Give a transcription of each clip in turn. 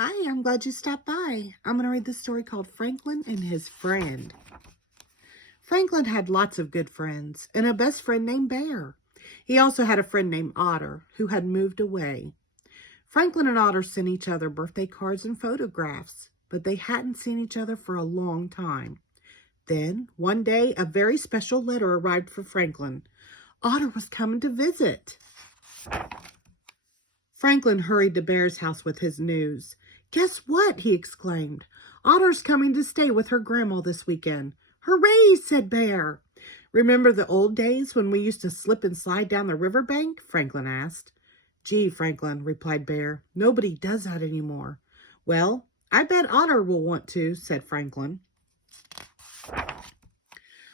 Hi, I'm glad you stopped by. I'm going to read this story called Franklin and His Friend. Franklin had lots of good friends and a best friend named Bear. He also had a friend named Otter who had moved away. Franklin and Otter sent each other birthday cards and photographs, but they hadn't seen each other for a long time. Then, one day, a very special letter arrived for Franklin. Otter was coming to visit. Franklin hurried to Bear's house with his news. "Guess what?" he exclaimed. "Otter's coming to stay with her grandma this weekend." "Hooray!" said Bear. "Remember the old days when we used to slip and slide down the riverbank?" Franklin asked. "Gee, Franklin," replied Bear, "nobody does that anymore." "Well, I bet Otter will want to," said Franklin.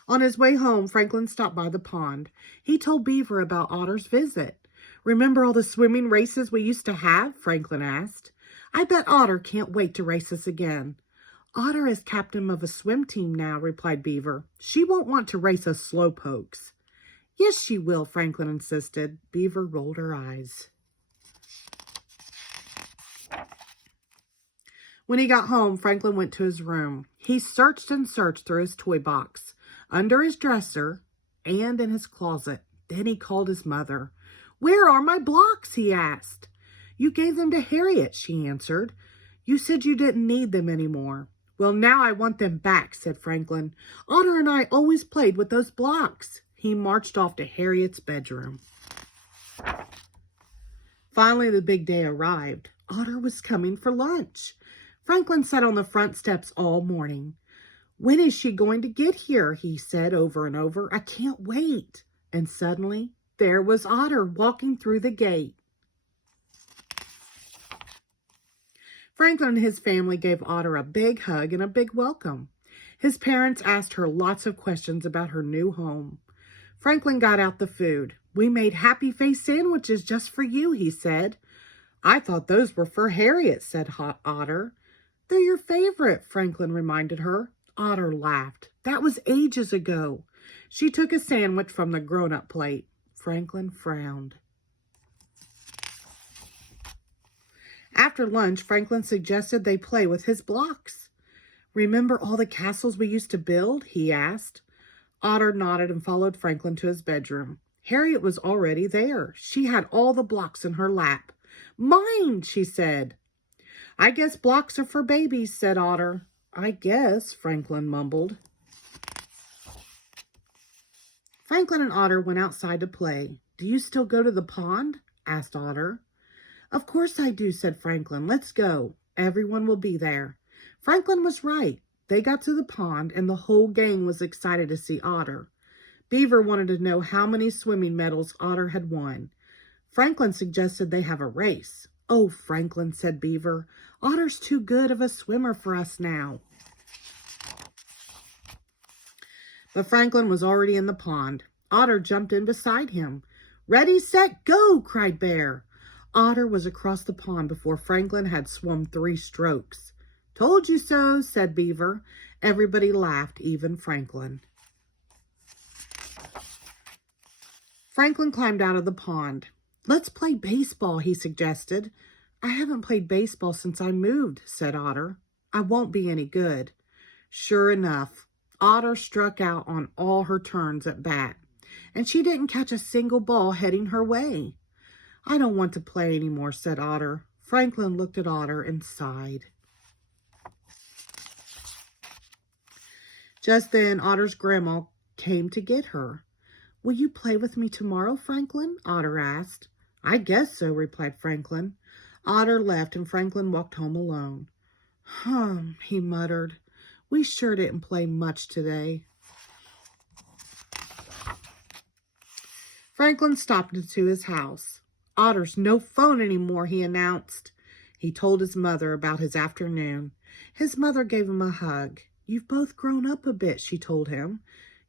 On his way home, Franklin stopped by the pond. He told Beaver about Otter's visit. "Remember all the swimming races we used to have?" Franklin asked. "I bet Otter can't wait to race us again." "Otter is captain of a swim team now," replied Beaver. "She won't want to race us slowpokes." "Yes, she will," Franklin insisted. Beaver rolled her eyes. When he got home, Franklin went to his room. He searched and searched through his toy box, under his dresser, and in his closet. Then he called his mother. "Where are my blocks?" he asked. "You gave them to Harriet," she answered. "You said you didn't need them anymore." "Well, now I want them back," said Franklin. "Otter and I always played with those blocks." He marched off to Harriet's bedroom. Finally, the big day arrived. Otter was coming for lunch. Franklin sat on the front steps all morning. "When is she going to get here?" he said over and over. "I can't wait." And suddenly, there was Otter walking through the gate. Franklin and his family gave Otter a big hug and a big welcome. His parents asked her lots of questions about her new home. Franklin got out the food. "We made happy face sandwiches just for you," he said. "I thought those were for Harriet," said Otter. "They're your favorite," Franklin reminded her. Otter laughed. "That was ages ago." She took a sandwich from the grown-up plate. Franklin frowned. After lunch, Franklin suggested they play with his blocks. "Remember all the castles we used to build?" he asked. Otter nodded and followed Franklin to his bedroom. Harriet was already there. She had all the blocks in her lap. "Mine," she said. "I guess blocks are for babies," said Otter. "I guess," Franklin mumbled. Franklin and Otter went outside to play. "Do you still go to the pond?" asked Otter. "Of course I do," said Franklin. "Let's go. Everyone will be there." Franklin was right. They got to the pond, and the whole gang was excited to see Otter. Beaver wanted to know how many swimming medals Otter had won. Franklin suggested they have a race. "Oh, Franklin," said Beaver, "Otter's too good of a swimmer for us now." But Franklin was already in the pond. Otter jumped in beside him. "Ready, set, go!" cried Bear. Otter was across the pond before Franklin had swum 3 strokes. "Told you so," said Beaver. Everybody laughed, even Franklin. Franklin climbed out of the pond. "Let's play baseball," he suggested. "I haven't played baseball since I moved," said Otter. "I won't be any good." Sure enough, Otter struck out on all her turns at bat, and she didn't catch a single ball heading her way. "I don't want to play anymore," said Otter. Franklin looked at Otter and sighed. Just then, Otter's grandma came to get her. "Will you play with me tomorrow, Franklin?" Otter asked. "I guess so," replied Franklin. Otter left, and Franklin walked home alone. He muttered. "We sure didn't play much today." Franklin stopped into his house. "Otter's no phone anymore," he announced. He told his mother about his afternoon. His mother gave him a hug. "You've both grown up a bit," she told him.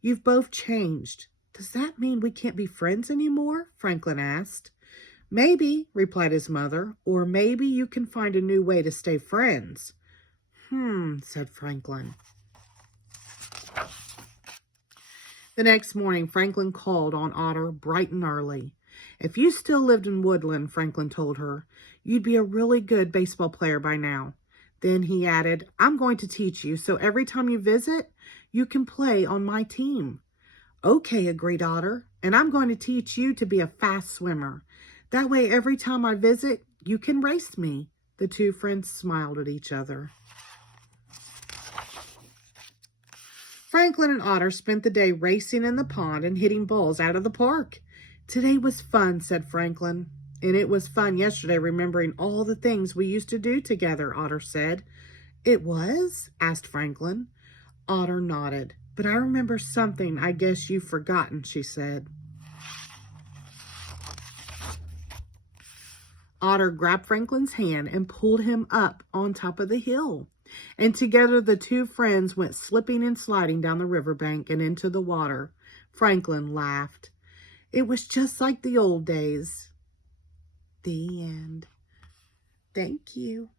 "You've both changed." "Does that mean we can't be friends anymore?" Franklin asked. "Maybe," replied his mother, "or maybe you can find a new way to stay friends." Said Franklin. The next morning, Franklin called on Otter bright and early. If you still lived in Woodland, Franklin told her, you'd be a really good baseball player by now. Then he added, I'm going to teach you, so every time you visit, you can play on my team. Okay, agreed Otter, and I'm going to teach you to be a fast swimmer. That way, every time I visit, you can race me. The two friends smiled at each other. Franklin and Otter spent the day racing in the pond and hitting balls out of the park. Today was fun, said Franklin. And it was fun yesterday remembering all the things we used to do together, Otter said. It was? Asked Franklin. Otter nodded. But I remember something I guess you've forgotten, she said. Otter grabbed Franklin's hand and pulled him up on top of the hill. And together the two friends went slipping and sliding down the riverbank and into the water. Franklin laughed. It was just like the old days. The end. Thank you.